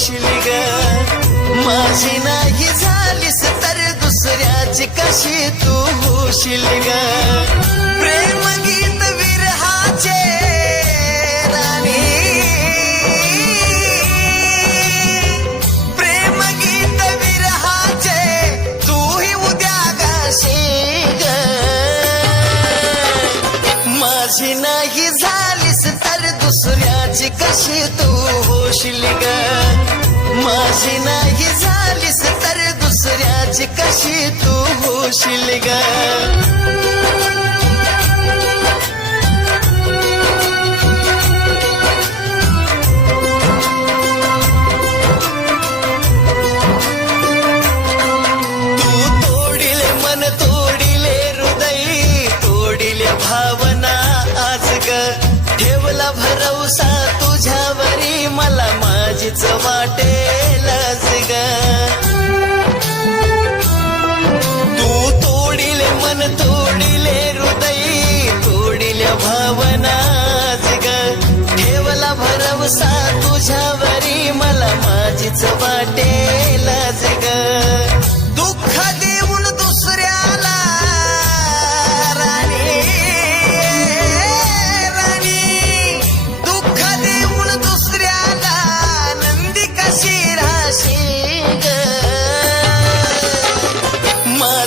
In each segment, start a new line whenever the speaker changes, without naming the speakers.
दुसऱ्याची कशी तू होशील ग माझी नाही झालीस तर दुसऱ्याची कशी तू होशील ग प्रेम गीत विरहाचे राणी. प्रेम गीत विरहाचे तूही उद्या गाशी ग. माझी नाही झालीस तर दुसऱ्याची कशी तू होशील ग माझी नाही झालीस तर दुसऱ्याची कशी तू होशील ग?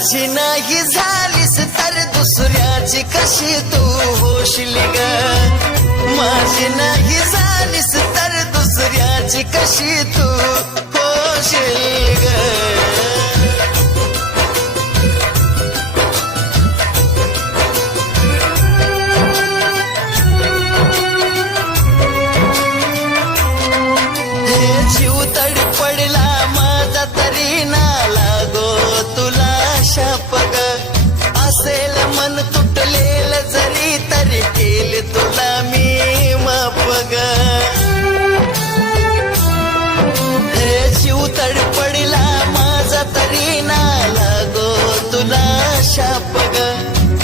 माझी नाही झालीस तर दुसऱ्याची कशी तू होशील ग? माझी नाही झालीस तर दुसऱ्याची कशी तू होशील ग? हे जीव तडी तडपडला माझा तरी ना लागो तुला शापग.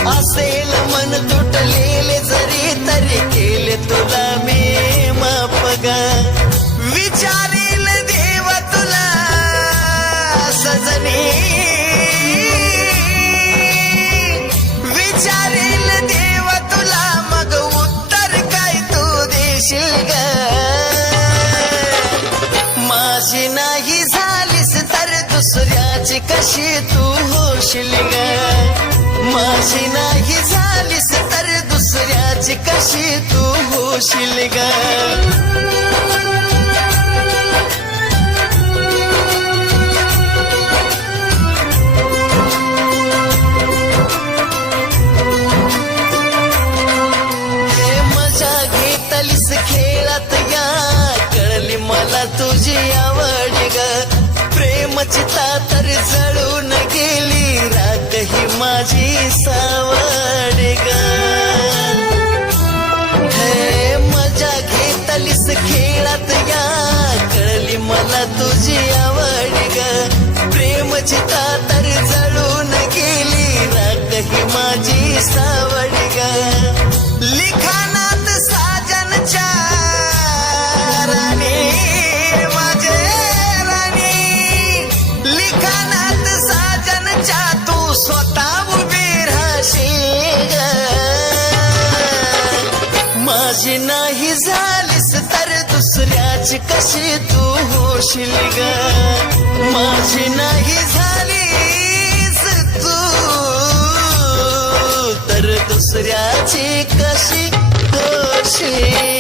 असेल मन तुटलेले जरी तरी केले तुला मी मापग. विचारील देव तुला सजनी कशी तू होशील ग. माझी नाही झालीस तर दुसऱ्याची कशी तू होशील ग? मजा घेतलीस खेळात या. कळली मला तुझी आवड ग. प्रेमची तर जळून चिता तर जळून गेली. राग ही माझी सावडग लिखाणात साजनच्या राणी माझे राणी. लिखाणात साजनच्या तू स्वतः उभी राहशील माझी नाही माझी कशी तू होशील ग? माझी नाही झालीस तू तर दुसऱ्याची कशी होशील